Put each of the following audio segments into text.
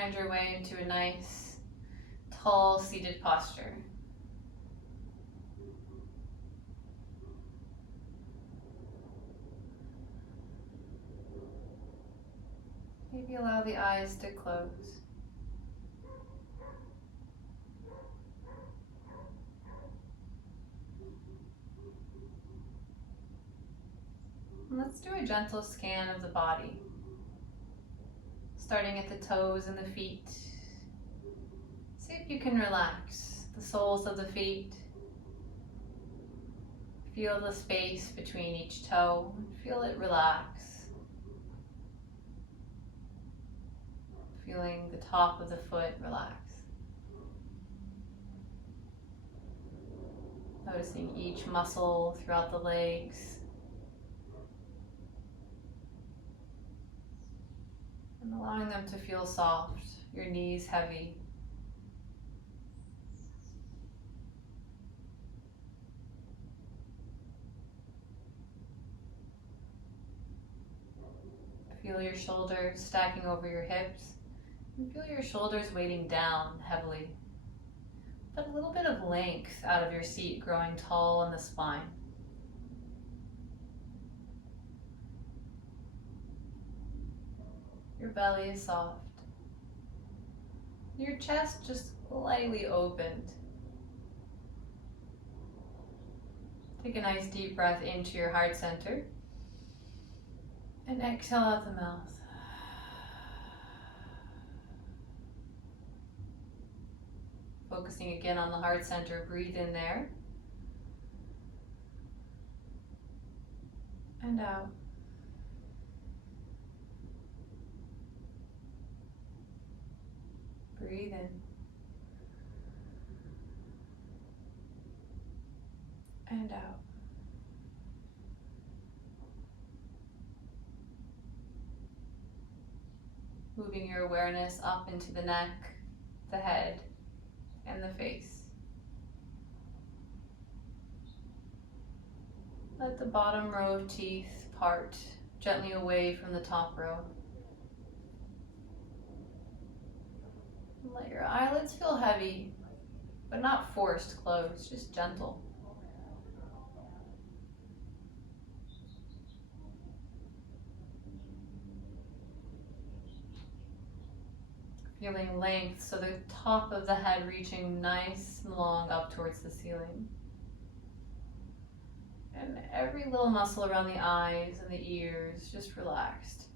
find your way into a nice, tall, seated posture. Maybe allow the eyes to close. And let's do a gentle scan of the body, starting at the toes and the feet. See if you can relax the soles of the feet. Feel the space between each toe. Feel it relax. Feeling the top of the foot relax. Noticing each muscle throughout the legs. And allowing them to feel soft, your knees heavy. Feel your shoulders stacking over your hips. And feel your shoulders weighting down heavily. But a little bit of length out of your seat, growing tall in the spine. Your belly is soft. Your chest just slightly opened. Take a nice deep breath into your heart center. And exhale out the mouth. Focusing again on the heart center, breathe in there. And out. Breathe in. And out. Moving your awareness up into the neck, the head, and the face. Let the bottom row of teeth part gently away from the top row. Let your eyelids feel heavy, but not forced closed, just gentle. Feeling length, so the top of the head reaching nice and long up towards the ceiling. And every little muscle around the eyes and the ears just relaxed.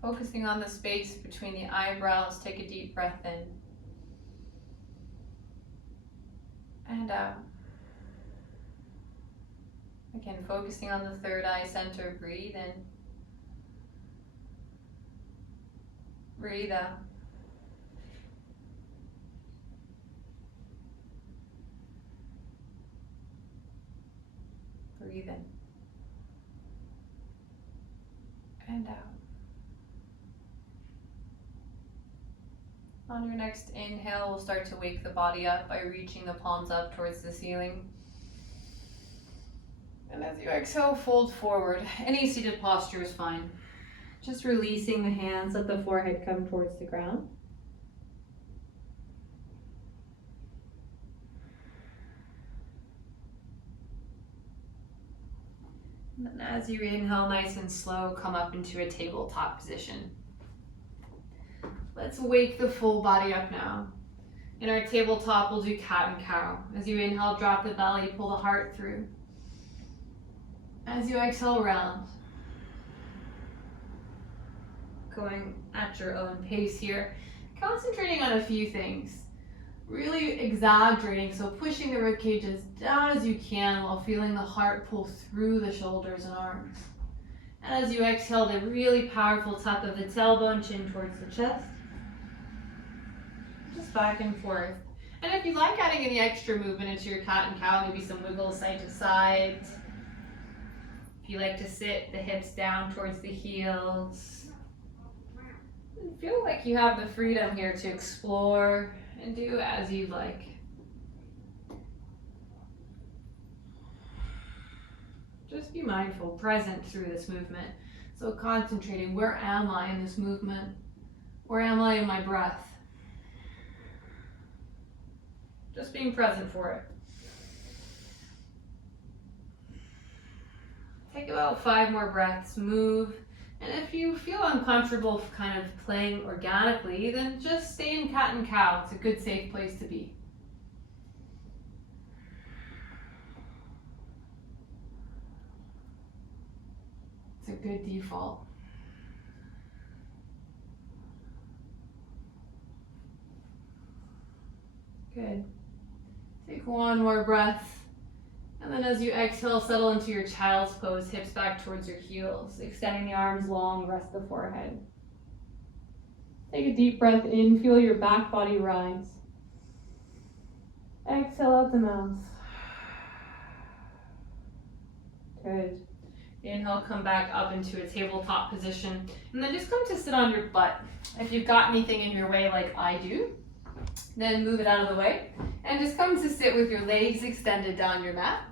Focusing on the space between the eyebrows, take a deep breath in. And out. Again, focusing on the third eye center, breathe in. Breathe out. Breathe in. And out. On your next inhale, we'll start to wake the body up by reaching the palms up towards the ceiling. And as you exhale, fold forward. Any seated posture is fine. Just releasing the hands, let the forehead come towards the ground. And then as you inhale, nice and slow, come up into a tabletop position. Let's wake the full body up now. In our tabletop, we'll do cat and cow. As you inhale, drop the belly, pull the heart through. As you exhale, round. Going at your own pace here. Concentrating on a few things. Really exaggerating, so pushing the rib cage as down as you can while feeling the heart pull through the shoulders and arms. And as you exhale, the really powerful tuck of the tailbone, chin towards the chest. Just back and forth. And if you like adding any extra movement into your cat and cow, maybe some wiggles side to side. If you like to sit the hips down towards the heels. Feel like you have the freedom here to explore and do as you like. Just be mindful, present through this movement. So concentrating, where am I in this movement? Where am I in my breath? Just being present for it. Take about 5 more breaths, move. And if you feel uncomfortable kind of playing organically, then just stay in cat and cow. It's a good, safe place to be. It's a good default. Good. Take 1 more breath. And then as you exhale, settle into your child's pose, hips back towards your heels, extending the arms long, rest the forehead. Take a deep breath in, feel your back body rise. Exhale out the mouth. Good. Inhale, come back up into a tabletop position, and then just come to sit on your butt. If you've got anything in your way like I do, then move it out of the way, and just come to sit with your legs extended down your mat.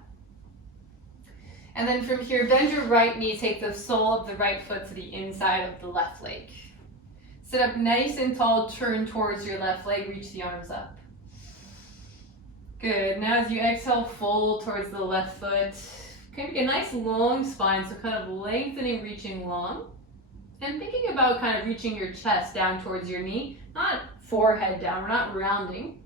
And then from here, bend your right knee, take the sole of the right foot to the inside of the left leg. Sit up nice and tall, turn towards your left leg, reach the arms up. Good, now as you exhale, fold towards the left foot. Okay, make a nice long spine, so kind of lengthening, reaching long. And thinking about kind of reaching your chest down towards your knee, not forehead down, we're not rounding.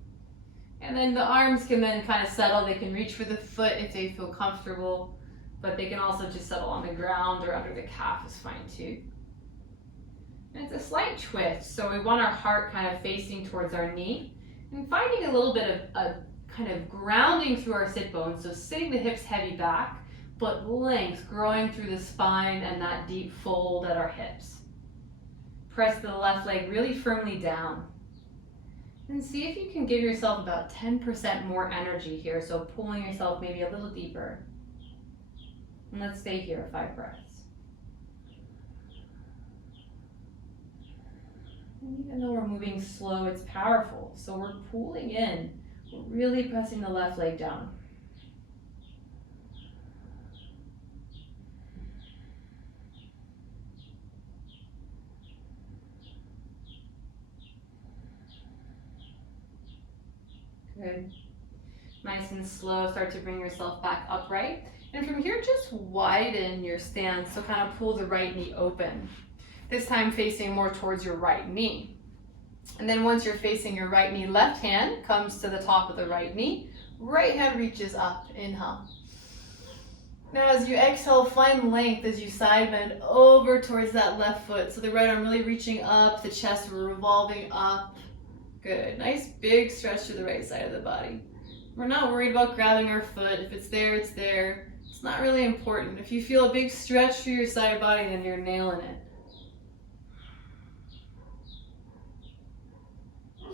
And then the arms can then kind of settle, they can reach for the foot if they feel comfortable, but they can also just settle on the ground or under the calf is fine too. And it's a slight twist, so we want our heart kind of facing towards our knee and finding a little bit of a kind of grounding through our sit bones, so sitting the hips heavy back, but length growing through the spine and that deep fold at our hips. Press the left leg really firmly down. And see if you can give yourself about 10% more energy here, so pulling yourself maybe a little deeper. And let's stay here, 5 breaths. And even though we're moving slow, it's powerful. So we're pulling in, we're really pressing the left leg down. Good. Nice and slow, start to bring yourself back upright. And from here, just widen your stance, so kind of pull the right knee open. This time facing more towards your right knee. And then once you're facing your right knee, left hand comes to the top of the right knee. Right hand reaches up, inhale. Now as you exhale, find length as you side bend over towards that left foot. So the right arm really reaching up, the chest revolving up. Good, nice big stretch to the right side of the body. We're not worried about grabbing our foot. If it's there, it's there. It's not really important. If you feel a big stretch through your side body, then you're nailing it.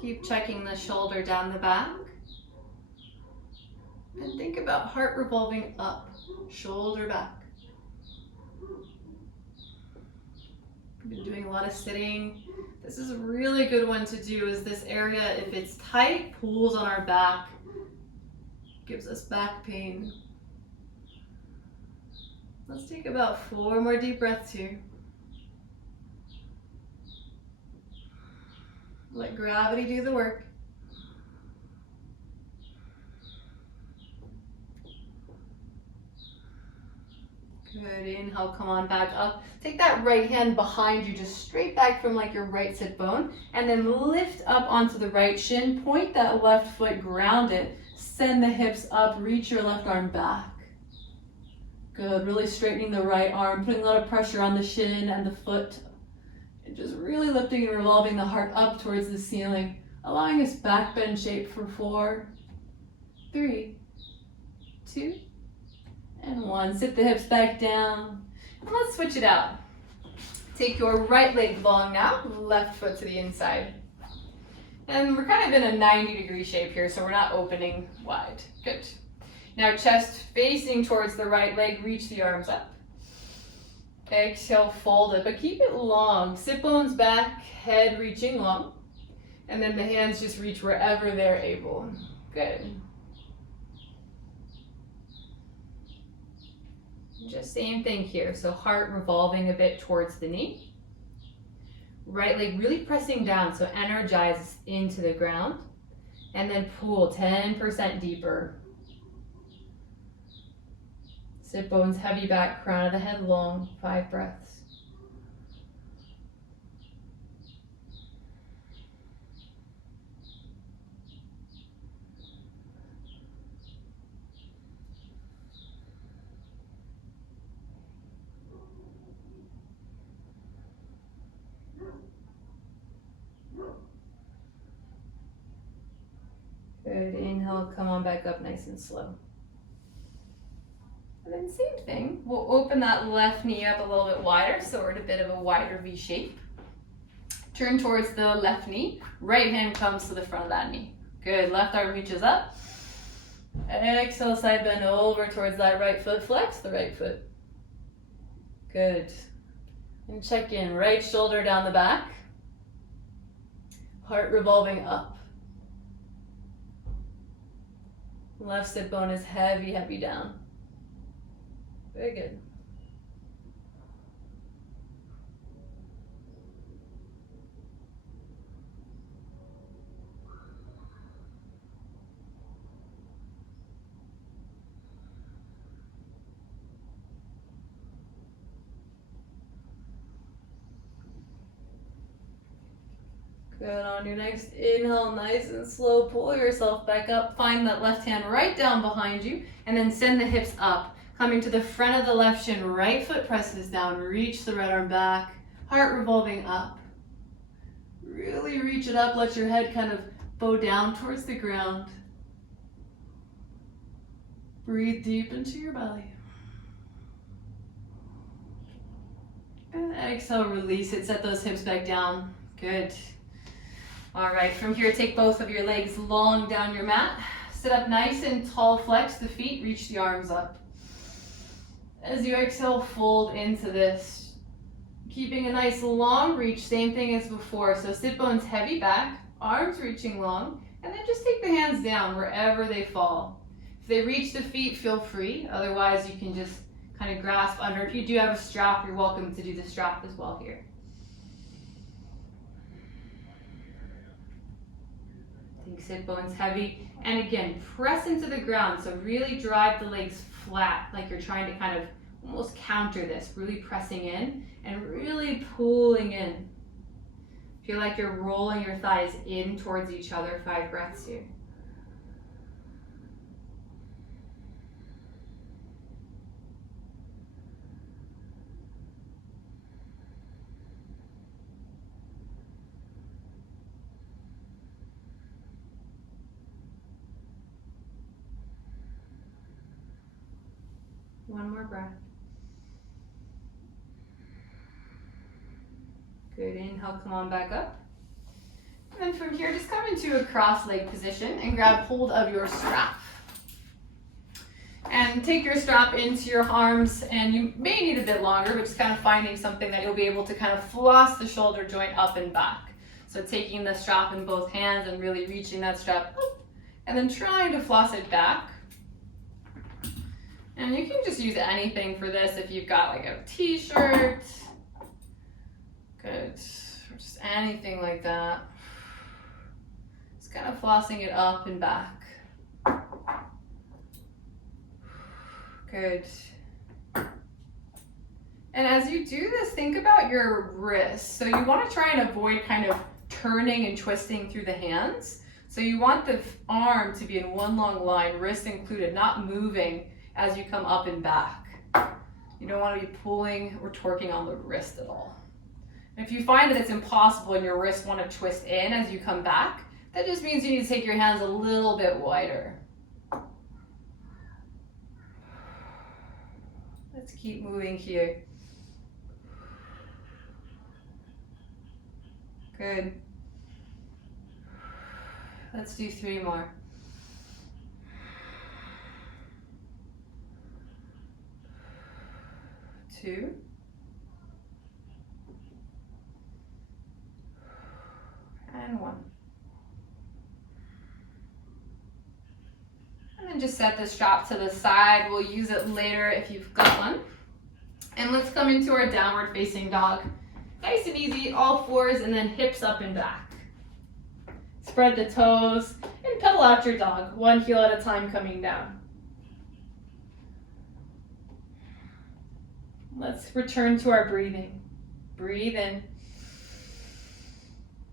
Keep checking the shoulder down the back. And think about heart revolving up, shoulder back. I've been doing a lot of sitting. This is a really good one to do, is this area, if it's tight, pulls on our back, gives us back pain. Let's take about 4 more deep breaths here. Let gravity do the work. Good, inhale, come on back up. Take that right hand behind you, just straight back from like your right sit bone, and then lift up onto the right shin, point that left foot, ground it, send the hips up, reach your left arm back. Good, really straightening the right arm, putting a lot of pressure on the shin and the foot. And just really lifting and revolving the heart up towards the ceiling, allowing this back bend shape for 4, 3, 2, and 1. Sit the hips back down. And let's switch it out. Take your right leg long now, left foot to the inside. And we're kind of in a 90-degree shape here, so we're not opening wide. Good. Now chest facing towards the right leg, reach the arms up. Exhale, fold it, but keep it long. Sit bones back, head reaching long. And then the hands just reach wherever they're able. Good. Just same thing here. So heart revolving a bit towards the knee. Right leg really pressing down, so energize into the ground. And then pull 10% deeper. Sit bones heavy back, crown of the head long, 5 breaths. Good, inhale, come on back up nice and slow. And then same thing, we'll open that left knee up a little bit wider, so we're in a bit of a wider V shape. Turn towards the left knee, right hand comes to the front of that knee. Good, left arm reaches up. Exhale, side bend over towards that right foot, flex the right foot. Good. And check in, right shoulder down the back. Heart revolving up. Left sit bone is heavy, heavy down. Very good. Good, on your next inhale, nice and slow, pull yourself back up. Find that left hand right down behind you, and then send the hips up. Coming to the front of the left shin, right foot presses down, reach the right arm back, heart revolving up. Really reach it up, let your head kind of bow down towards the ground. Breathe deep into your belly. And exhale, release it, set those hips back down. Good. All right, from here, take both of your legs long down your mat. Sit up nice and tall, flex the feet, reach the arms up. As you exhale, fold into this. Keeping a nice long reach, same thing as before. So sit bones heavy back, arms reaching long, and then just take the hands down wherever they fall. If they reach the feet, feel free. Otherwise, you can just kind of grasp under. If you do have a strap, you're welcome to do the strap as well here. Sit bones heavy, and again, press into the ground, so really drive the legs flat, like you're trying to kind of almost counter this, really pressing in and really pulling in. Feel like you're rolling your thighs in towards each other, 5 breaths here. One more breath. Good, inhale, come on back up. And then from here, just come into a cross leg position and grab hold of your strap. And take your strap into your arms, and you may need a bit longer, but just kind of finding something that you'll be able to kind of floss the shoulder joint up and back. So taking the strap in both hands and really reaching that strap up, and then trying to floss it back. And you can just use anything for this if you've got like a t-shirt. Good. Or just anything like that. Just kind of flossing it up and back. Good. And as you do this, think about your wrists. So you want to try and avoid kind of turning and twisting through the hands. So you want the arm to be in one long line, wrist included, not moving as you come up and back. You don't want to be pulling or torquing on the wrist at all. And if you find that it's impossible and your wrists want to twist in as you come back, that just means you need to take your hands a little bit wider. Let's keep moving here. Good. Let's do 3 more. Two. And 1. And then just set the strap to the side. We'll use it later if you've got one. And let's come into our downward facing dog. Nice and easy, all fours and then hips up and back. Spread the toes and pedal out your dog, one heel at a time coming down. Let's return to our breathing. Breathe in,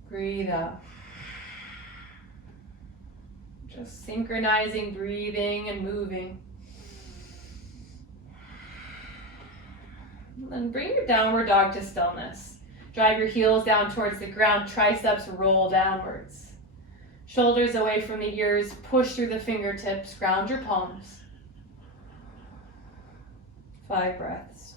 breathe out. Just synchronizing breathing and moving. Then bring your downward dog to stillness. Drive your heels down towards the ground, triceps roll downwards. Shoulders away from the ears, push through the fingertips, ground your palms. 5 breaths.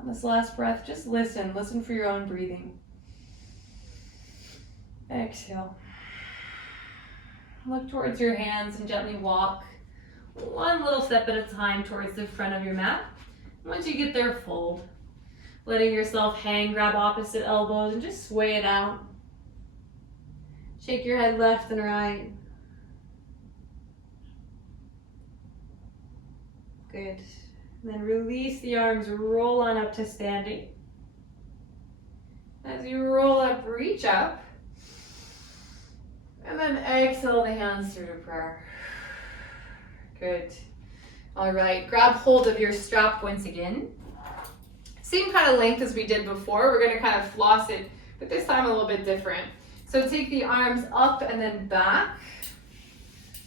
On this last breath, just listen for your own breathing. Exhale. Look towards your hands and gently walk one little step at a time towards the front of your mat. Once you get there, fold. Letting yourself hang, grab opposite elbows and just sway it out. Shake your head left and right. Good. Then release the arms, roll on up to standing. As you roll up, reach up. And then exhale the hands through to prayer. Good. All right, grab hold of your strap once again. Same kind of length as we did before. We're gonna kind of floss it, but this time a little bit different. So take the arms up and then back.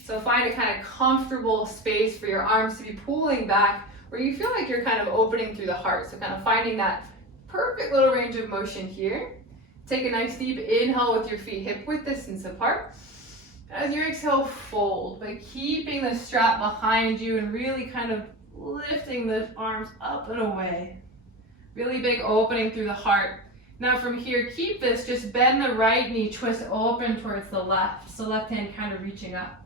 So find a kind of comfortable space for your arms to be pulling back where you feel like you're kind of opening through the heart. So kind of finding that perfect little range of motion here. Take a nice deep inhale with your feet hip width distance apart. As you exhale, fold by keeping the strap behind you and really kind of lifting the arms up and away. Really big opening through the heart. Now from here, keep this, just bend the right knee, twist open towards the left. So left hand kind of reaching up.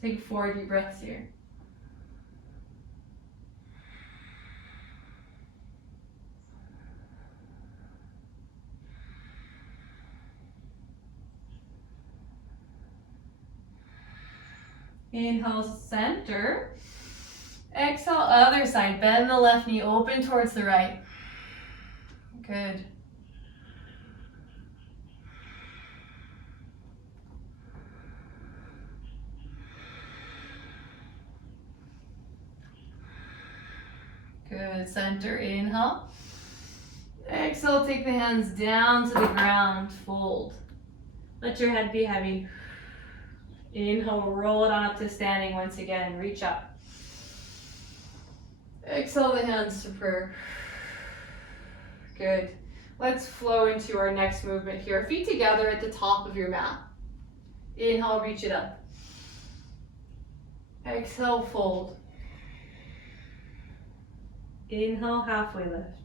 Take 4 deep breaths here. Inhale, center. Exhale, other side. Bend the left knee, open towards the right. Good. Good, center, inhale. Exhale, take the hands down to the ground, fold. Let your head be heavy. Inhale, roll it on up to standing once again, reach up. Exhale the hands to prayer. Good. Let's flow into our next movement here. Feet together at the top of your mat. Inhale, reach it up. Exhale, fold. Inhale, halfway lift.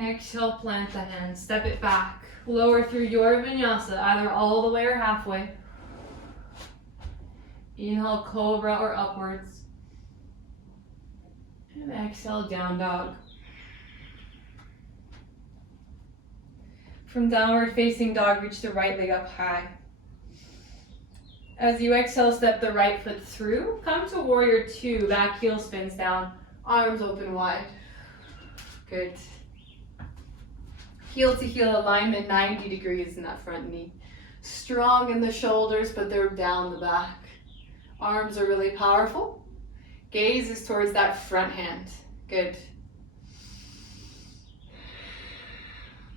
Exhale, plant the hands, step it back. Lower through your vinyasa, either all the way or halfway. Inhale, cobra or upwards. And exhale, down dog. From downward facing dog, reach the right leg up high. As you exhale, step the right foot through. Come to warrior 2, back heel spins down, arms open wide. Good. Heel to heel alignment, 90 degrees in that front knee. Strong in the shoulders, but they're down the back. Arms are really powerful. Gaze is towards that front hand. Good.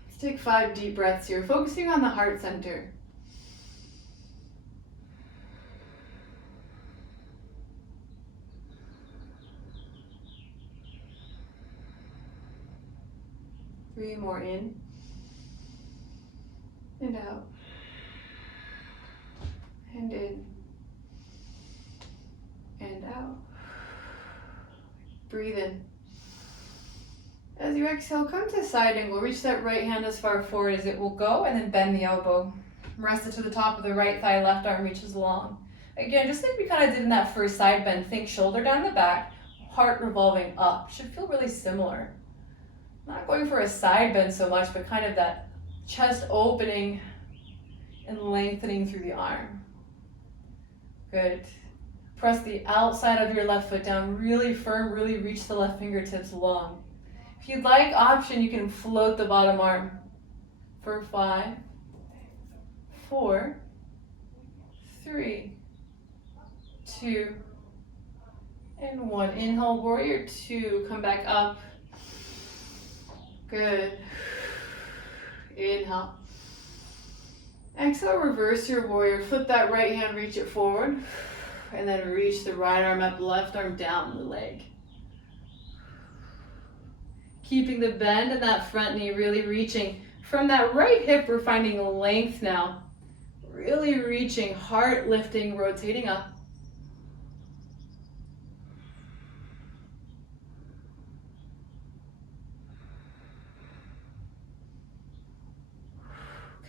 Let's take 5 deep breaths here, focusing on the heart center. Three more in and out and in and out. Breathe in. As you exhale, come to side angle. Reach that right hand as far forward as it will go and then bend the elbow. Rest it to the top of the right thigh, left arm reaches long. Again, just like we kind of did in that first side bend, think shoulder down the back, heart revolving up. Should feel really similar. Not going for a side bend so much, but kind of that chest opening and lengthening through the arm. Good. Press the outside of your left foot down really firm, really reach the left fingertips long. If you'd like option, you can float the bottom arm for 5, 4, 3, 2, and 1. Inhale, warrior 2, come back up. Good. Inhale. Exhale, reverse your warrior. Flip that right hand, reach it forward. And then reach the right arm up, left arm down the leg. Keeping the bend in that front knee, really reaching. From that right hip, we're finding length now. Really reaching, heart lifting, rotating up.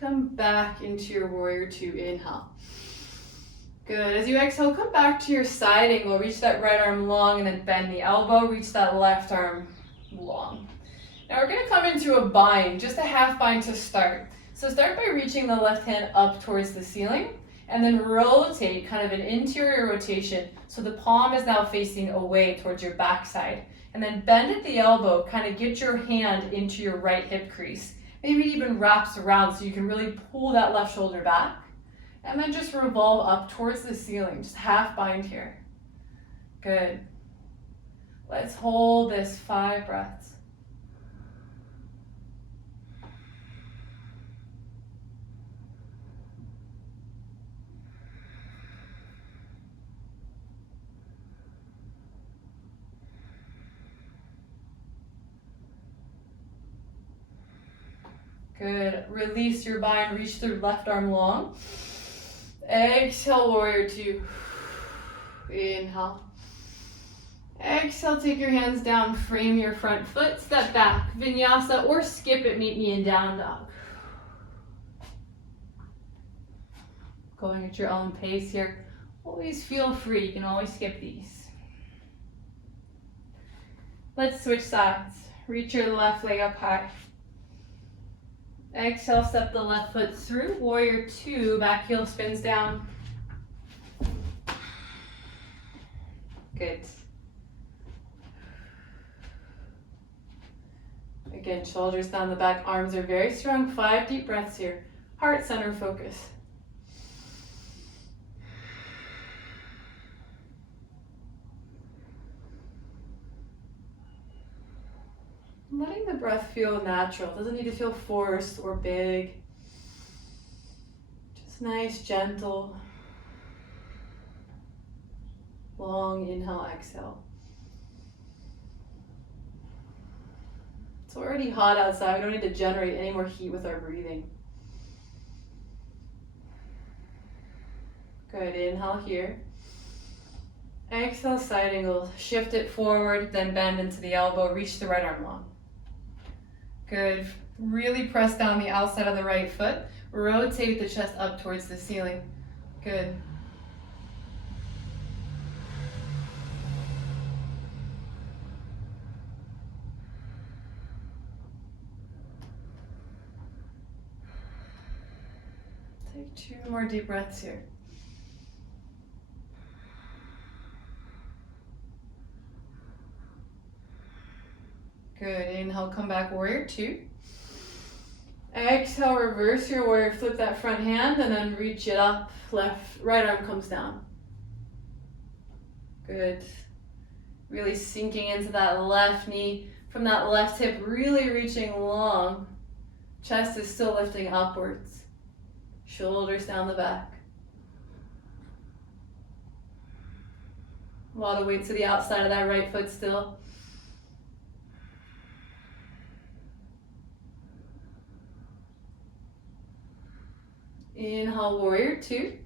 Come back into your warrior 2, inhale. Good, as you exhale, come back to your side angle, reach that right arm long and then bend the elbow, reach that left arm long. Now we're gonna come into a bind, just a half bind to start. So start by reaching the left hand up towards the ceiling and then rotate, kind of an interior rotation. So the palm is now facing away towards your backside. And then bend at the elbow, kind of get your hand into your right hip crease. Maybe it even wraps around so you can really pull that left shoulder back. And then just revolve up towards the ceiling, just half bind here. Good. Let's hold this 5 breaths. Good. Release your bind, reach the left arm long. Exhale, warrior 2. Inhale. Exhale, take your hands down, frame your front foot, step back, vinyasa, or skip it, meet me in down dog. Going at your own pace here. Always feel free, you can always skip these. Let's switch sides. Reach your left leg up high. Exhale, step the left foot through, warrior 2, back heel spins down. Good. Again, shoulders down the back, arms are very strong. 5 deep breaths here. Heart center focus. Letting the breath feel natural. It doesn't need to feel forced or big. Just nice, gentle. Long inhale, exhale. It's already hot outside. We don't need to generate any more heat with our breathing. Good, inhale here. Exhale, side angle. Shift it forward, then bend into the elbow. Reach the right arm long. Good. Really press down the outside of the right foot. Rotate the chest up towards the ceiling. Good. Take 2 more deep breaths here. Good. Inhale, come back, warrior 2. Exhale, reverse your warrior, flip that front hand and then reach it up. Right arm comes down. Good. Really sinking into that left knee. From that left hip, really reaching long. Chest is still lifting upwards. Shoulders down the back. A lot of weight to the outside of that right foot still. Inhale, warrior 2.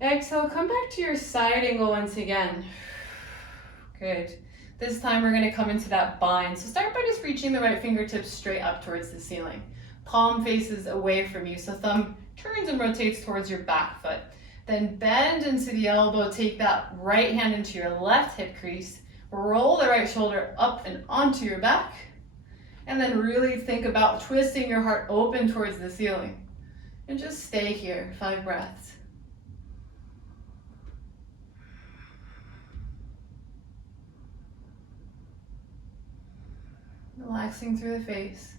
Exhale, come back to your side angle once again. Good. This time we're going to come into that bind. So start by just reaching the right fingertips straight up towards the ceiling. palm faces away from you. So thumb turns and rotates towards your back foot. Then bend into the elbow, take that right hand into your left hip crease, roll the right shoulder up and onto your back, and then really think about twisting your heart open towards the ceiling. And just stay here, 5 breaths. Relaxing through the face.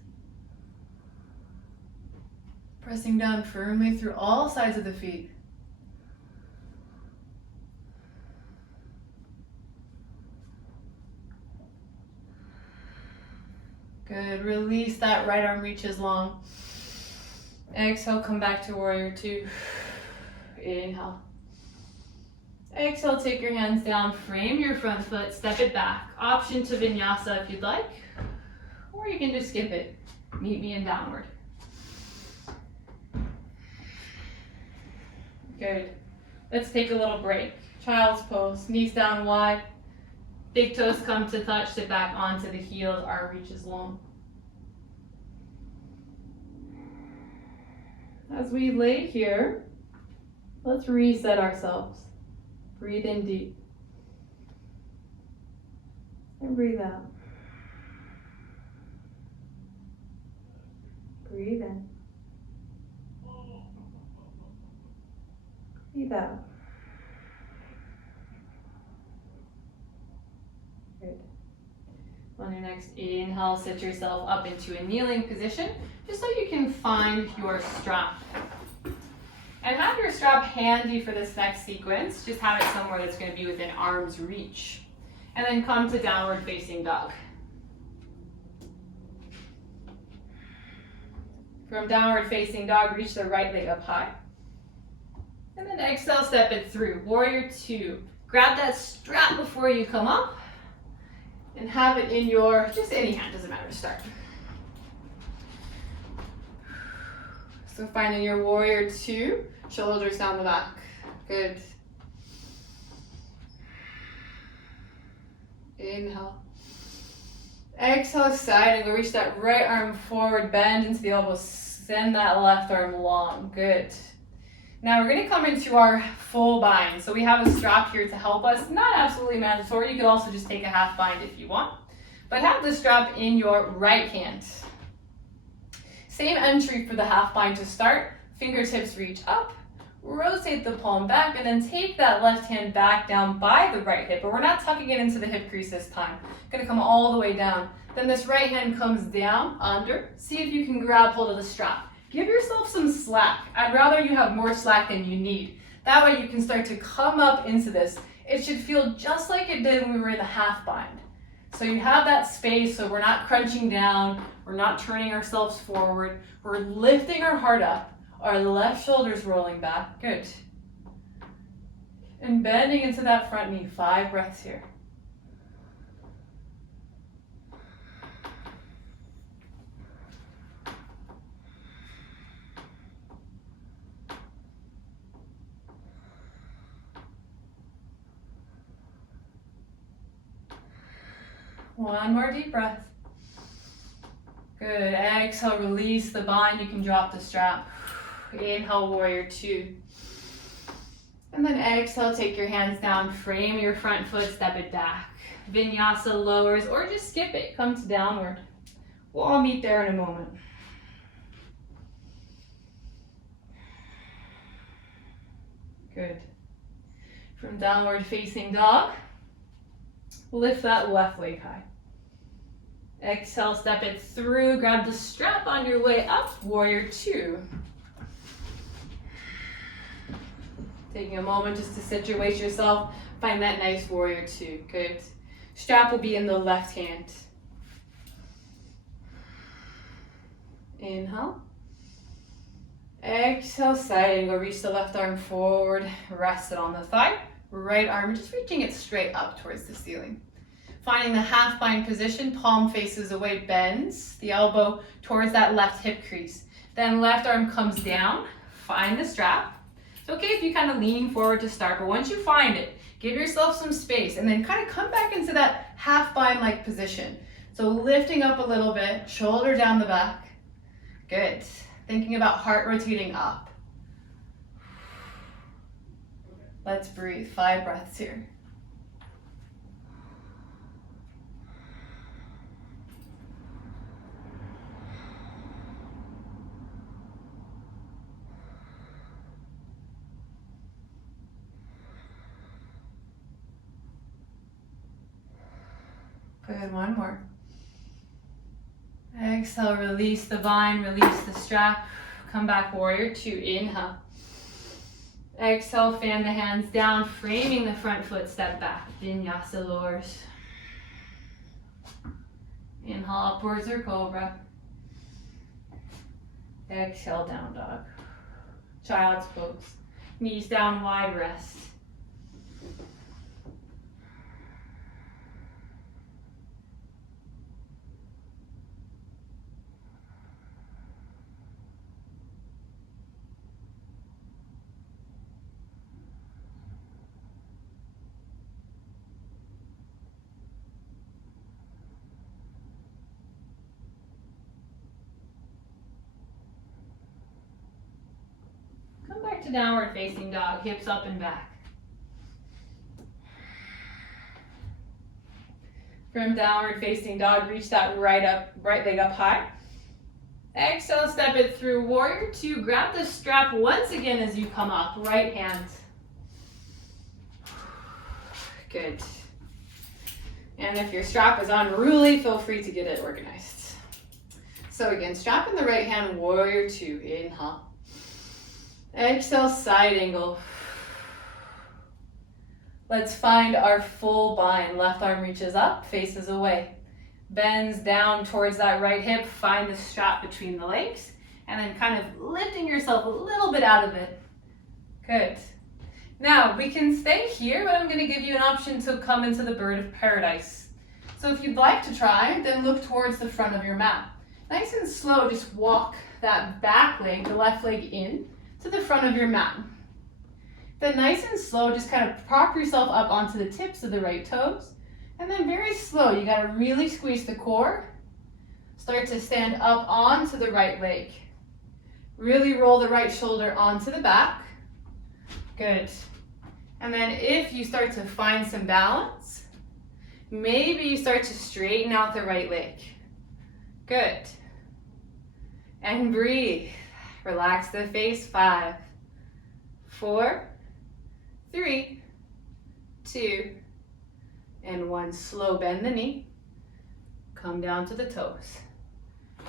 Pressing down firmly through all sides of the feet. Good, release that right arm reaches long. Exhale, come back to warrior 2. Inhale. Exhale, take your hands down, frame your front foot, step it back. Option to vinyasa if you'd like, or you can just skip it. Meet me in downward. Good. Let's take a little break. Child's pose, knees down wide. Big toes come to touch, sit back onto the heels, arm reaches long. As we lay here, let's reset ourselves. Breathe in deep. And breathe out. Breathe in. Breathe out. Good. On your next inhale, sit yourself up into a kneeling position, just so you can find your strap. And have your strap handy for this next sequence. Just have it somewhere that's going to be within arm's reach. And then come to downward facing dog. From downward facing dog, reach the right leg up high. And then exhale, step it through. Warrior 2. Grab that strap before you come up. And have it in your, just any hand, doesn't matter, start. So finding your warrior 2, shoulders down the back. Good. Inhale. Exhale, side angle. Reach that right arm forward, bend into the elbow, send that left arm long. Good. Now we're going to come into our full bind. So we have a strap here to help us. Not absolutely mandatory. You could also just take a half bind if you want. But have the strap in your right hand. Same entry for the half bind to start. Fingertips reach up. Rotate the palm back and then take that left hand back down by the right hip. But we're not tucking it into the hip crease this time. Going to come all the way down. Then this right hand comes down, under. See if you can grab hold of the strap. Give yourself some slack. I'd rather you have more slack than you need. That way you can start to come up into this. It should feel just like it did when we were in the half bind. So you have that space so we're not crunching down, we're not turning ourselves forward, we're lifting our heart up, our left shoulder's rolling back. Good. And bending into that front knee. 5 breaths here. One more deep breath. Good. Exhale, release the bind. You can drop the strap. Inhale, warrior 2. And then exhale, take your hands down, frame your front foot, step it back. Vinyasa lowers, or just skip it, come to downward. We'll all meet there in a moment. Good. From downward facing dog, lift that left leg high. Exhale, step it through, grab the strap on your way up, warrior 2. Taking a moment just to situate yourself, find that nice warrior 2, good. Strap will be in the left hand. Inhale. Exhale, side angle, reach the left arm forward, rest it on the thigh. Right arm, just reaching it straight up towards the ceiling. Finding the half bind position, palm faces away, bends the elbow towards that left hip crease. Then left arm comes down, find the strap. It's okay if you kind of lean forward to start, but once you find it, give yourself some space and then kind of come back into that half bind like position. So lifting up a little bit, shoulder down the back. Good. Thinking about heart rotating up. Let's breathe. 5 breaths here. Good, one more. Exhale, release the bind, release the strap. Come back, warrior two, inhale. Exhale, fan the hands down, framing the front foot, step back. Vinyasa lowers. Inhale, upwards or cobra. Exhale, down dog. Child's pose. Knees down, wide rest. Back to downward facing dog, hips up and back. From downward facing dog, reach that right leg up high. Exhale, step it through warrior two. Grab the strap once again as you come up. Right hand. Good. And if your strap is unruly, feel free to get it organized. So again, strap in the right hand, warrior two. Inhale. Exhale, side angle. Let's find our full bind. Left arm reaches up, faces away. Bends down towards that right hip. Find the strap between the legs. And then kind of lifting yourself a little bit out of it. Good. Now, we can stay here, but I'm going to give you an option to come into the bird of paradise. So if you'd like to try, then look towards the front of your mat. Nice and slow, just walk that back leg, the left leg in, to the front of your mat. Then nice and slow, just kind of prop yourself up onto the tips of the right toes. And then very slow, you gotta really squeeze the core. Start to stand up onto the right leg. Really roll the right shoulder onto the back. Good. And then if you start to find some balance, maybe you start to straighten out the right leg. Good. And breathe. Relax the face. 5, 4, 3, 2, and 1. Slow bend the knee. Come down to the toes.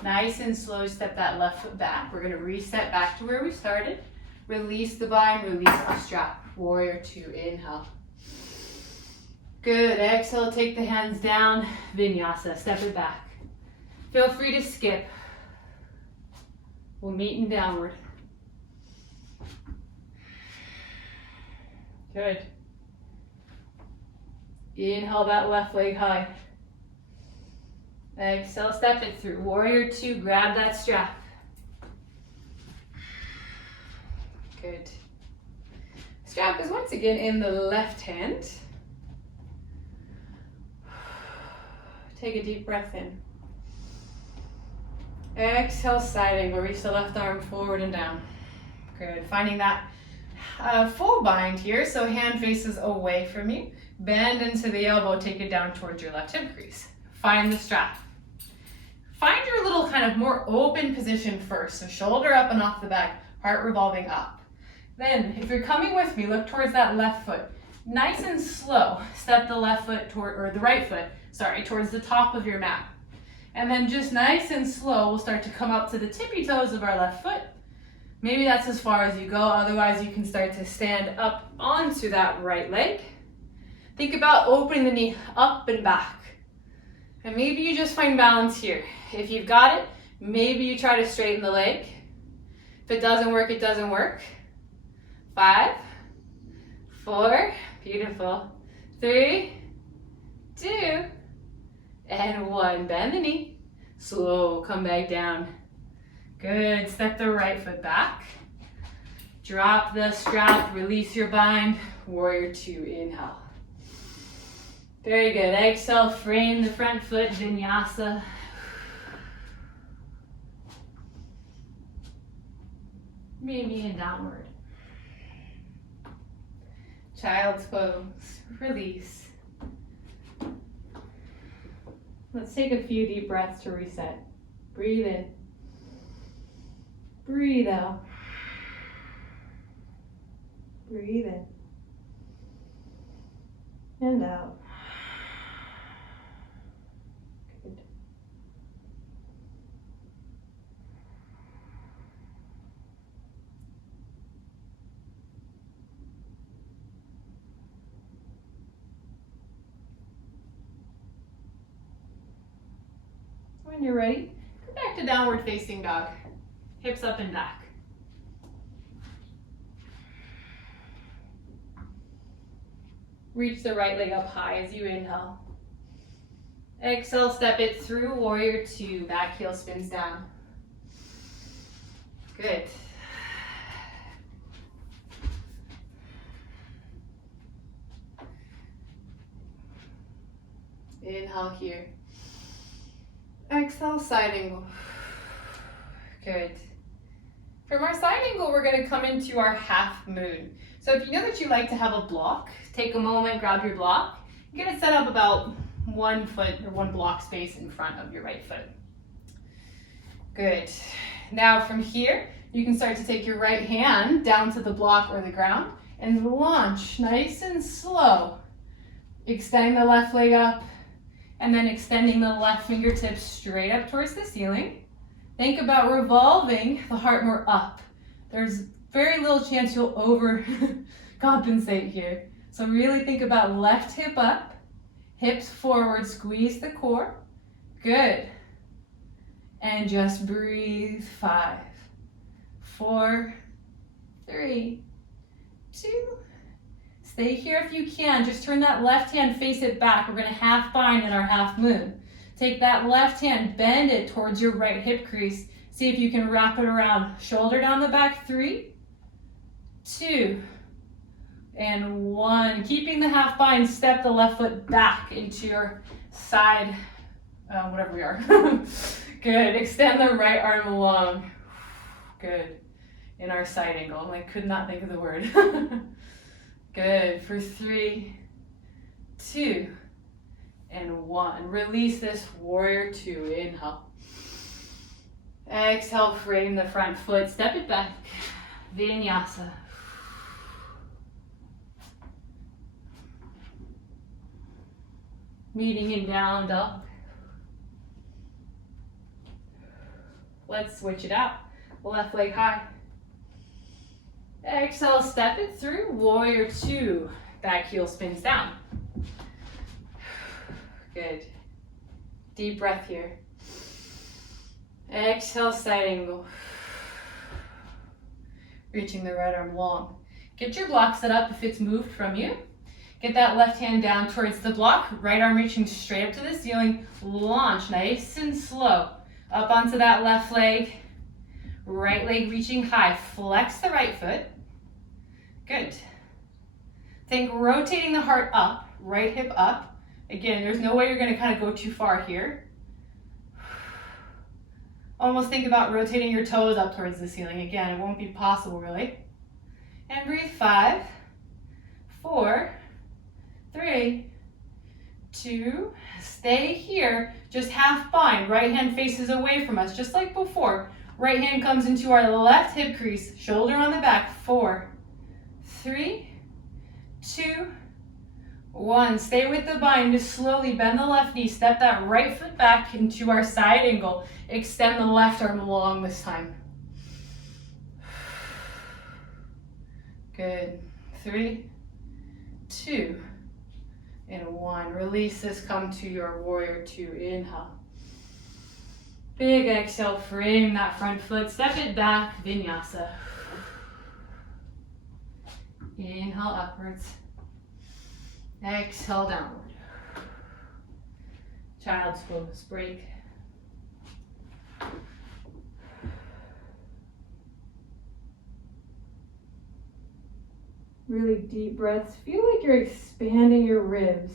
Nice and slow, step that left foot back. We're going to reset back to where we started. Release the bind, release the strap. Warrior two, inhale. Good, exhale, take the hands down. Vinyasa, step it back. Feel free to skip. We'll meet in downward. Good. Inhale that left leg high. Exhale, step it through. Warrior two, grab that strap. Good. Strap is once again in the left hand. Take a deep breath in. Exhale, side angle. Reach the left arm forward and down. Good. Finding that full bind here, so hand faces away from you. Bend into the elbow, take it down towards your left hip crease. Find the strap. Find your little kind of more open position first. So shoulder up and off the back, heart revolving up. Then, if you're coming with me, look towards that left foot. Nice and slow, step the left foot toward, or the right foot, sorry, towards the top of your mat. And then just nice and slow, we'll start to come up to the tippy toes of our left foot. Maybe that's as far as you go. Otherwise, you can start to stand up onto that right leg. Think about opening the knee up and back. And maybe you just find balance here. If you've got it, maybe you try to straighten the leg. If it doesn't work, it doesn't work. 5, 4, beautiful. 3, 2, and 1. Bend the knee. Slow, come back down. Good, step the right foot back. Drop the strap, release your bind. Warrior two, inhale. Very good, exhale, frame the front foot, vinyasa. Maybe in downward. Child's pose, release. Let's take a few deep breaths to reset. Breathe in. Breathe out. Breathe in. And out. Good. When you're ready, go back to downward facing dog. Hips up and back. Reach the right leg up high as you inhale. Exhale, step it through, warrior two. Back heel spins down. Good. Inhale here. Exhale, side angle. Good. From our side angle, we're going to come into our half moon. So if you know that you like to have a block, take a moment, grab your block, get it set up about 1 foot or 1 block space in front of your right foot. Good. Now from here, you can start to take your right hand down to the block or the ground and launch nice and slow. Extending the left leg up and then extending the left fingertips straight up towards the ceiling. Think about revolving the heart more up. There's very little chance you'll overcompensate here. So really think about left hip up, hips forward, squeeze the core. Good. And just breathe. 5, 4, 3, 2. Stay here if you can. Just turn that left hand, face it back. We're going to half bind in our half moon. Take that left hand, bend it towards your right hip crease. See if you can wrap it around. Shoulder down the back. 3, 2, and 1. Keeping the half bind, step the left foot back into your side, whatever we are. Good. Extend the right arm long. Good. In our side angle. I could not think of the word. Good. For 3, 2, and 1. Release this, warrior two. Inhale. Exhale, frame the front foot. Step it back. Vinyasa. Meeting in down dog. Let's switch it out. Left leg high. Exhale, step it through. Warrior two. Back heel spins down. Good. Deep breath here. Exhale, side angle. Reaching the right arm long. Get your block set up if it's moved from you. Get that left hand down towards the block. Right arm reaching straight up to the ceiling. Launch nice and slow. Up onto that left leg. Right leg reaching high. Flex the right foot. Good. Think rotating the heart up. Right hip up. Again, there's no way you're going to kind of go too far here. Almost think about rotating your toes up towards the ceiling. Again, it won't be possible really. And breathe. 5, 4, 3, 2. Stay here. Just half bind. Right hand faces away from us, just like before. Right hand comes into our left hip crease. Shoulder on the back. 4, 3, 2, 1. Stay with the bind. Just slowly bend the left knee. Step that right foot back into our side angle. Extend the left arm long this time. Good. 3, 2, and 1. Release this. Come to your warrior two. Inhale. Big exhale. Frame that front foot. Step it back. Vinyasa. Inhale upwards. Exhale downward. Child's pose. Break. Really deep breaths. Feel like you're expanding your ribs.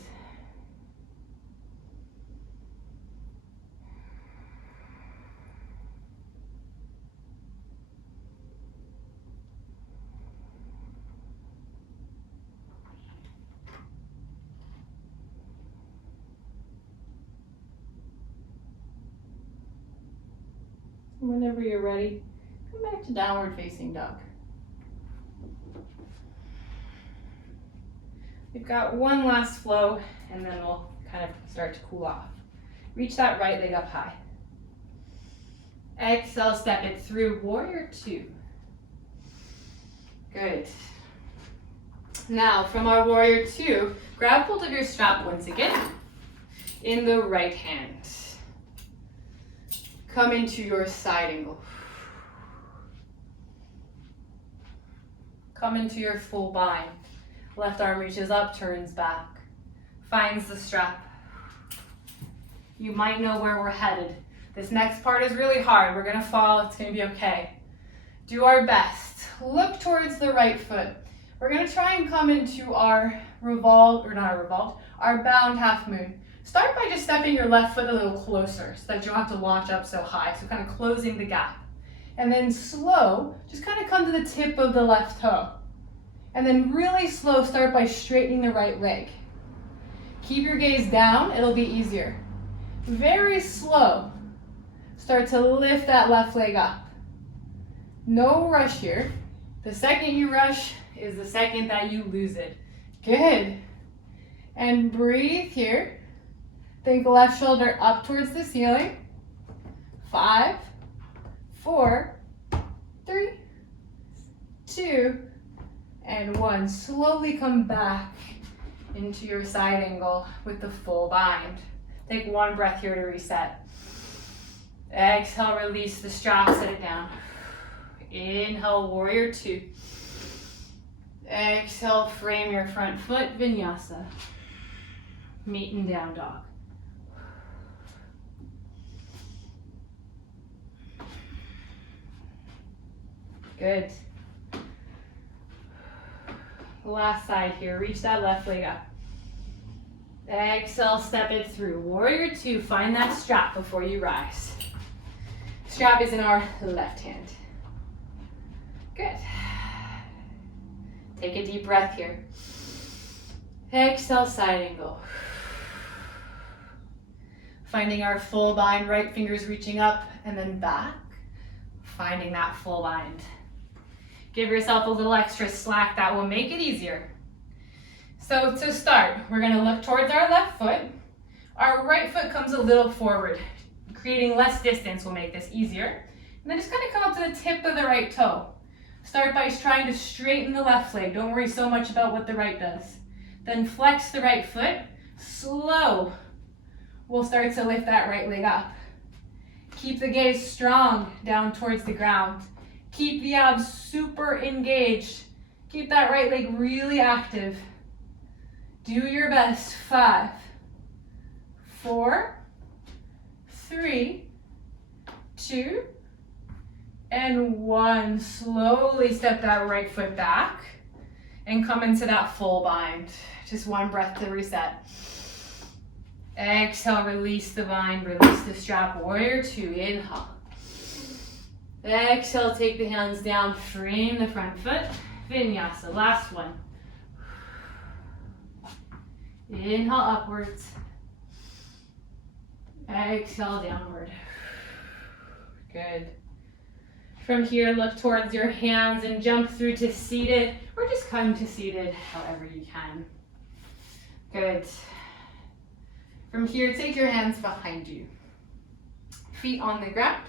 Whenever you're ready, come back to downward facing dog. We've got one last flow, and then we'll kind of start to cool off. Reach that right leg up high. Exhale, step it through, warrior two. Good. Now, from our warrior two, grab hold of your strap once again in the right hand. Come into your side angle. Come into your full bind. Left arm reaches up, turns back, finds the strap. You might know where we're headed. This next part is really hard. We're gonna fall, it's gonna be okay. Do our best. Look towards the right foot. We're gonna try and come into our our bound half moon. Start by just stepping your left foot a little closer so that you don't have to launch up so high. So kind of closing the gap. And then slow, just kind of come to the tip of the left toe. And then really slow, start by straightening the right leg. Keep your gaze down, it'll be easier. Very slow, start to lift that left leg up. No rush here. The second you rush is the second that you lose it. Good. And breathe here. Think left shoulder up towards the ceiling. 5, 4, 3, 2, and 1. Slowly come back into your side angle with the full bind. Take one breath here to reset. Exhale, release the strap, set it down. Inhale, warrior two. Exhale, frame your front foot, vinyasa. Meet and down dog. Good. Last side here, reach that left leg up. Exhale, step it through. Warrior two, find that strap before you rise. Strap is in our left hand. Good. Take a deep breath here. Exhale, side angle. Finding our full bind, right fingers reaching up and then back. Finding that full bind. Give yourself a little extra slack, that will make it easier. So to start, we're gonna look towards our left foot. Our right foot comes a little forward. Creating less distance will make this easier. And then just kind of come up to the tip of the right toe. Start by trying to straighten the left leg. Don't worry so much about what the right does. Then flex the right foot. Slow. We'll start to lift that right leg up. Keep the gaze strong down towards the ground. Keep the abs super engaged. Keep that right leg really active. Do your best. 5, 4, 3, 2, and 1. Slowly step that right foot back and come into that full bind. Just one breath to reset. Exhale, release the bind, release the strap. Warrior two, inhale. Exhale, take the hands down, frame the front foot. Vinyasa, last one. Inhale upwards. Exhale downward. Good. From here, look towards your hands and jump through to seated, or just come to seated, however you can. Good. From here, take your hands behind you. Feet on the ground.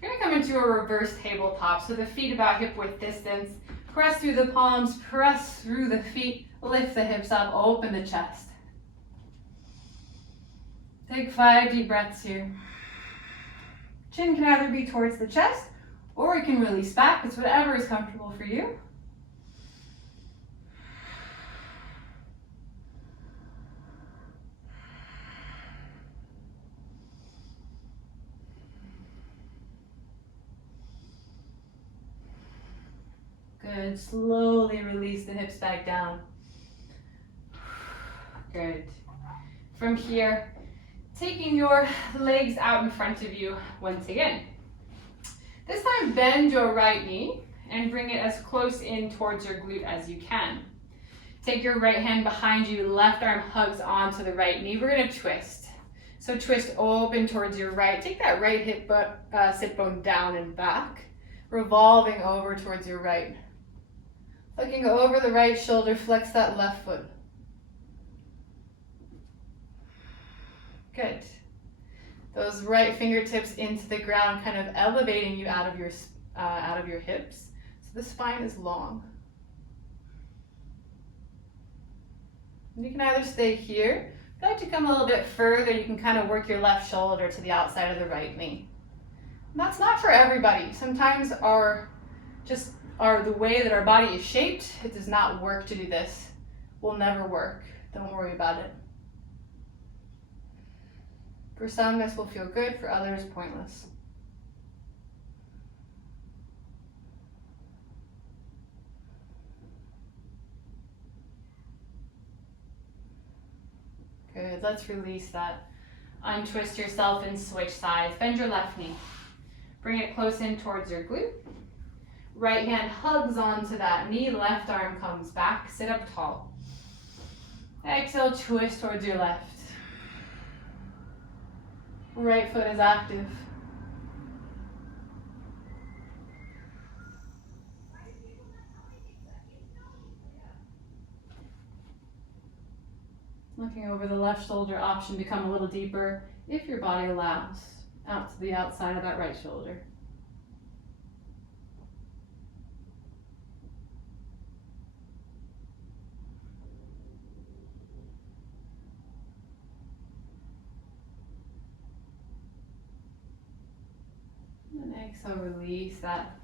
You're gonna come into a reverse tabletop, so the feet about hip width distance. Press through the palms, press through the feet, lift the hips up, open the chest. Take 5 deep breaths here. Chin can either be towards the chest, or it can release back. It's whatever is comfortable for you. Good. Slowly release the hips back down. Good. From here, taking your legs out in front of you once again. This time, bend your right knee and bring it as close in towards your glute as you can. Take your right hand behind you, left arm hugs onto the right knee. We're gonna twist. So twist open towards your right. Take that right hip sit bone down and back, revolving over towards your right. Looking over the right shoulder, flex that left foot. Good. Those right fingertips into the ground, kind of elevating you out of your hips. So the spine is long. And you can either stay here. If you'd like to come a little bit further, you can kind of work your left shoulder to the outside of the right knee. And that's not for everybody. Sometimes the way that our body is shaped, it does not work to do this. Will never work. Don't worry about it. For some, this will feel good. For others, pointless. Good, let's release that. Untwist yourself and switch sides. Bend your left knee. Bring it close in towards your glute. Right hand hugs onto that knee, left arm comes back. Sit up tall. Exhale, twist towards your left. Right foot is active. Looking over the left shoulder option to come a little deeper, if your body allows, out to the outside of that right shoulder. And exhale, release that.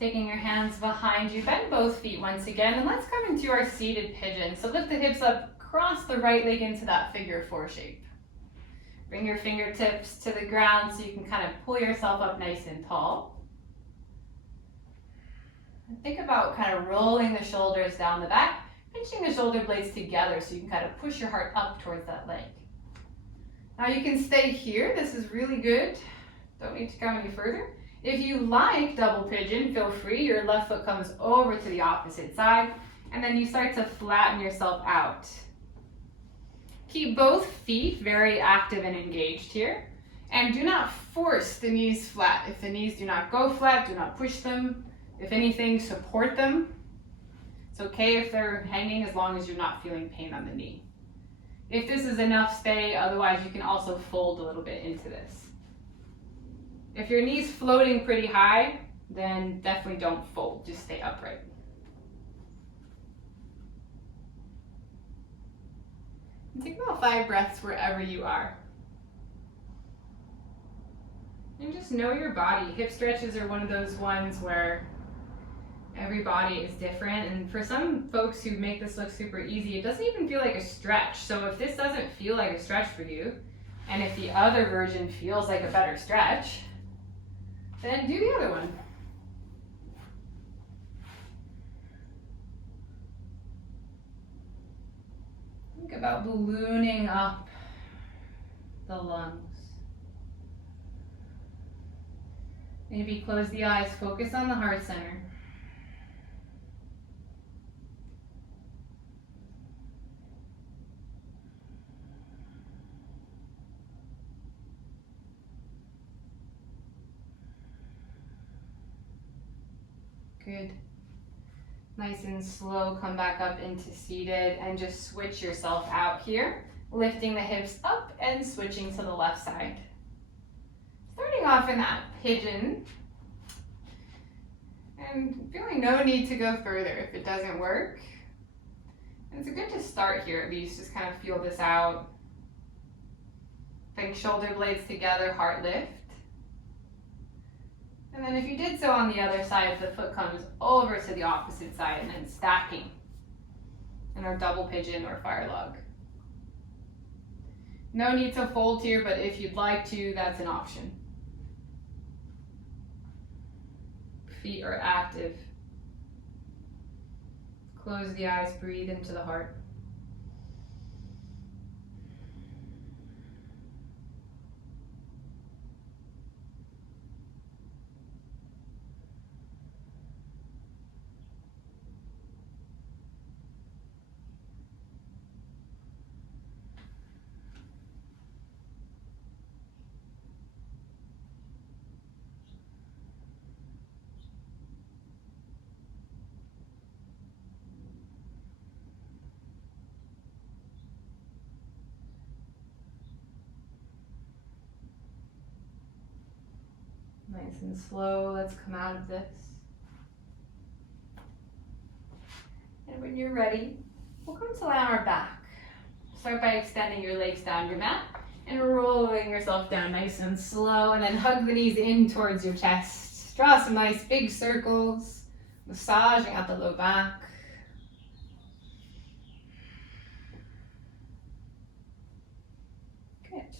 Taking your hands behind you, bend both feet once again, and let's come into our seated pigeon. So lift the hips up, cross the right leg into that figure four shape. Bring your fingertips to the ground so you can kind of pull yourself up nice and tall. And think about kind of rolling the shoulders down the back, pinching the shoulder blades together so you can kind of push your heart up towards that leg. Now you can stay here. This is really good. Don't need to come any further. If you like double pigeon, feel free. Your left foot comes over to the opposite side, and then you start to flatten yourself out. Keep both feet very active and engaged here, and do not force the knees flat. If the knees do not go flat, do not push them. If anything, support them. It's okay if they're hanging as long as you're not feeling pain on the knee. If this is enough, stay. Otherwise, you can also fold a little bit into this. If your knee's floating pretty high, then definitely don't fold. Just stay upright. And take about 5 breaths wherever you are. And just know your body. Hip stretches are one of those ones where every body is different. And for some folks who make this look super easy, it doesn't even feel like a stretch. So if this doesn't feel like a stretch for you, and if the other version feels like a better stretch, then do the other one. Think about ballooning up the lungs. Maybe close the eyes, focus on the heart center. Good. Nice and slow, come back up into seated and just switch yourself out here. Lifting the hips up and switching to the left side. Starting off in that pigeon. And feeling no need to go further if it doesn't work. And it's good to start here at least, just kind of feel this out. Bring shoulder blades together, heart lift. And then if you did so on the other side, the foot comes over to the opposite side and then stacking in our double pigeon or fire log. No need to fold here, but if you'd like to, that's an option. Feet are active. Close the eyes, breathe into the heart. Nice and slow, let's come out of this. And when you're ready, we'll come to lie on our back. Start by extending your legs down your mat and rolling yourself down nice and slow, and then hug the knees in towards your chest. Draw some nice big circles, massaging out the low back. Good.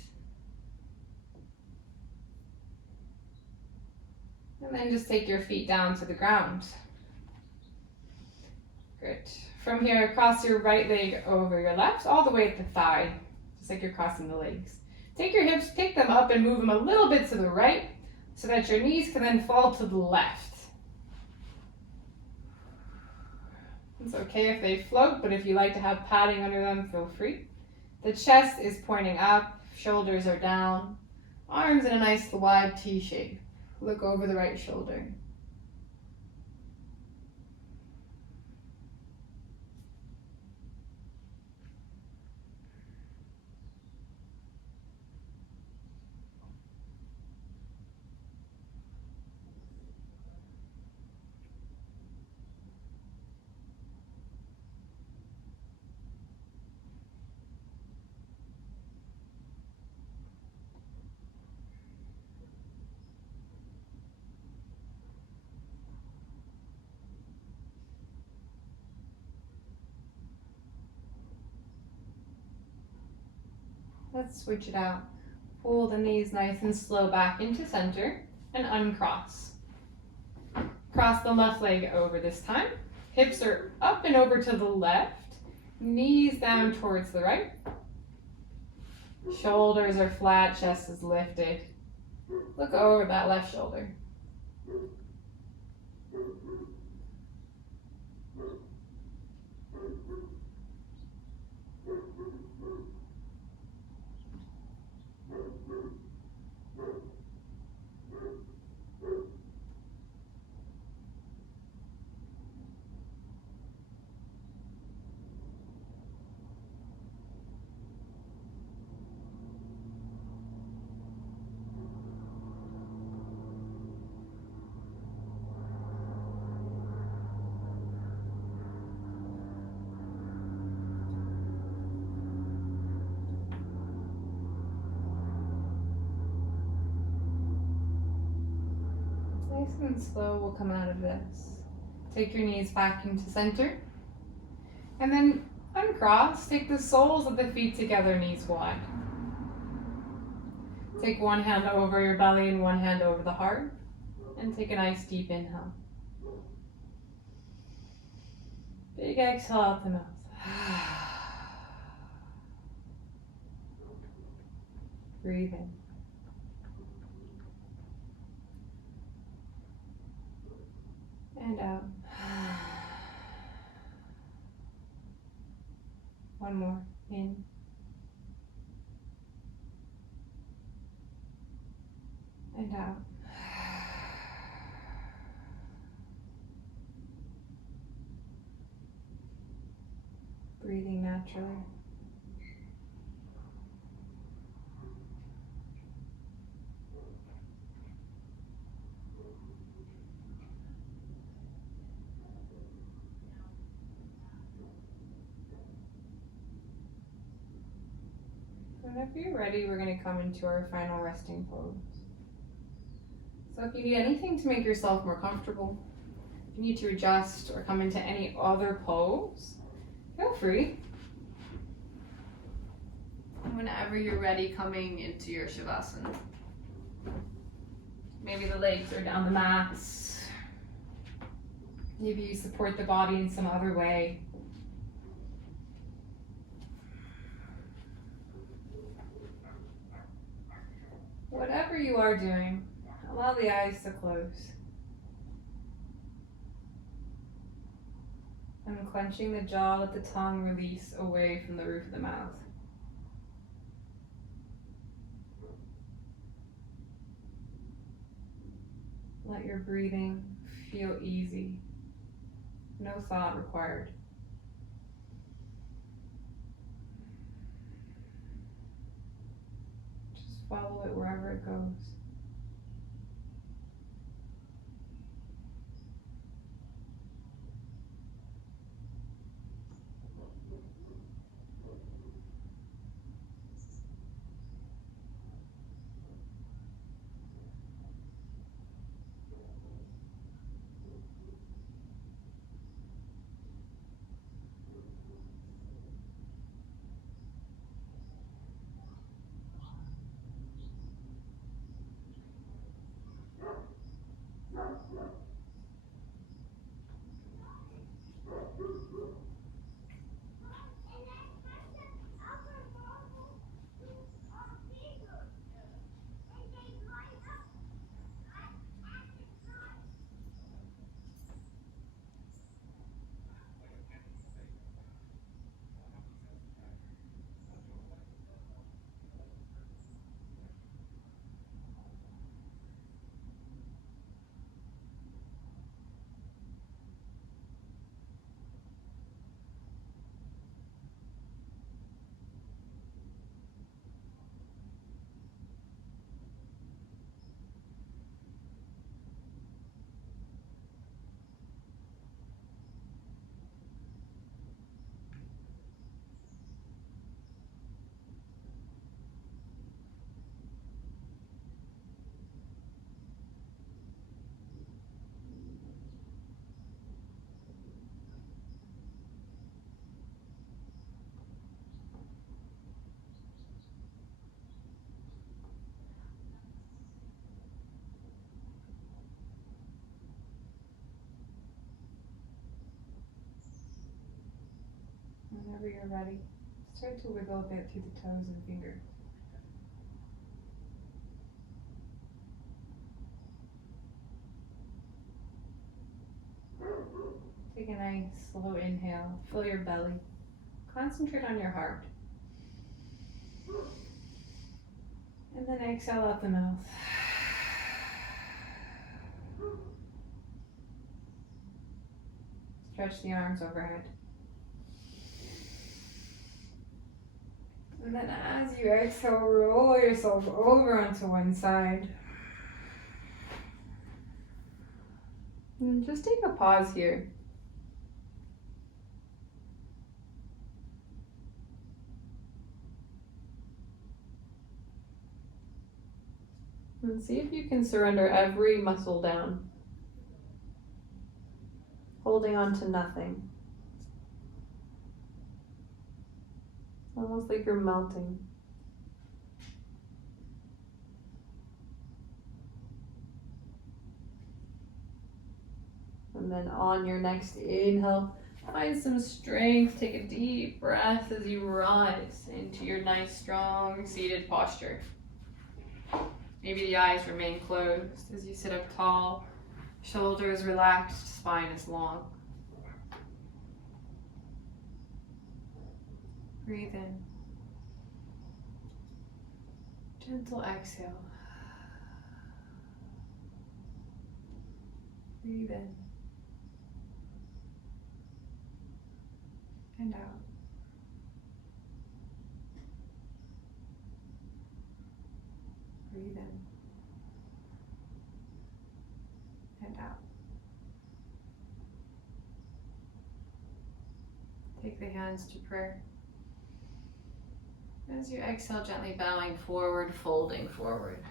And then just take your feet down to the ground. Good. From here, cross your right leg over your left, all the way at the thigh, just like you're crossing the legs. Take your hips, pick them up and move them a little bit to the right so that your knees can then fall to the left. It's okay if they float, but if you like to have padding under them, feel free. The chest is pointing up, shoulders are down, arms in a nice wide T shape. Look over the right shoulder. Let's switch it out. Pull the knees nice and slow back into center and uncross. Cross the left leg over this time. Hips are up and over to the left. Knees down towards the right. Shoulders are flat, chest is lifted. Look over that left shoulder. Nice and slow, we'll come out of this. Take your knees back into center. And then uncross, take the soles of the feet together, knees wide. Take one hand over your belly and one hand over the heart. And take a nice deep inhale. Big exhale out the mouth. Breathe in. And out. One more. In. And out. Breathing naturally. Whenever you're ready, we're going to come into our final resting pose. So if you need anything to make yourself more comfortable, if you need to adjust or come into any other pose, feel free. And whenever you're ready, coming into your Shavasana. Maybe the legs are down the mats. Maybe you support the body in some other way. Whatever you are doing, allow the eyes to close. Unclenching the jaw, let the tongue release away from the roof of the mouth. Let your breathing feel easy. No thought required. Just follow it wherever it goes. you're ready, start to wiggle a bit through the toes and fingers. Take a nice slow inhale, fill your belly. Concentrate on your heart. And then exhale out the mouth. Stretch the arms overhead. And then as you exhale, roll yourself over onto one side. And just take a pause here. And see if you can surrender every muscle down. Holding on to nothing. Almost like you're melting. And then on your next inhale, find some strength. Take a deep breath as you rise into your nice, strong, seated posture. Maybe the eyes remain closed as you sit up tall, shoulders relaxed, spine is long. Breathe in. Gentle exhale. Breathe in. And out. Breathe in. And out. Take the hands to prayer. As you exhale, gently bowing forward, folding forward.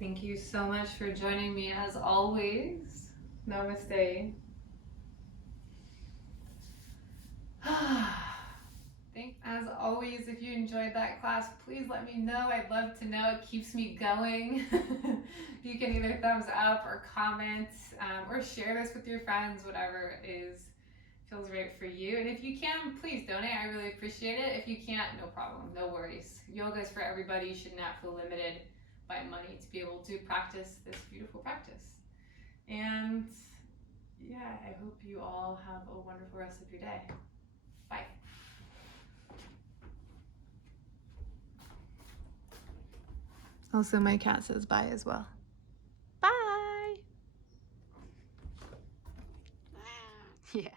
Thank you so much for joining me as always. Namaste. As always, if you enjoyed that class, please let me know. I'd love to know. It keeps me going. You can either thumbs up or comment or share this with your friends, whatever feels right for you. And if you can, please donate. I really appreciate it. If you can't, no problem, no worries. Yoga is for everybody. You should not feel limited by money to be able to practice this beautiful practice. And yeah, I hope you all have a wonderful rest of your day. Bye. Also, my cat says bye as well. Bye. Yeah.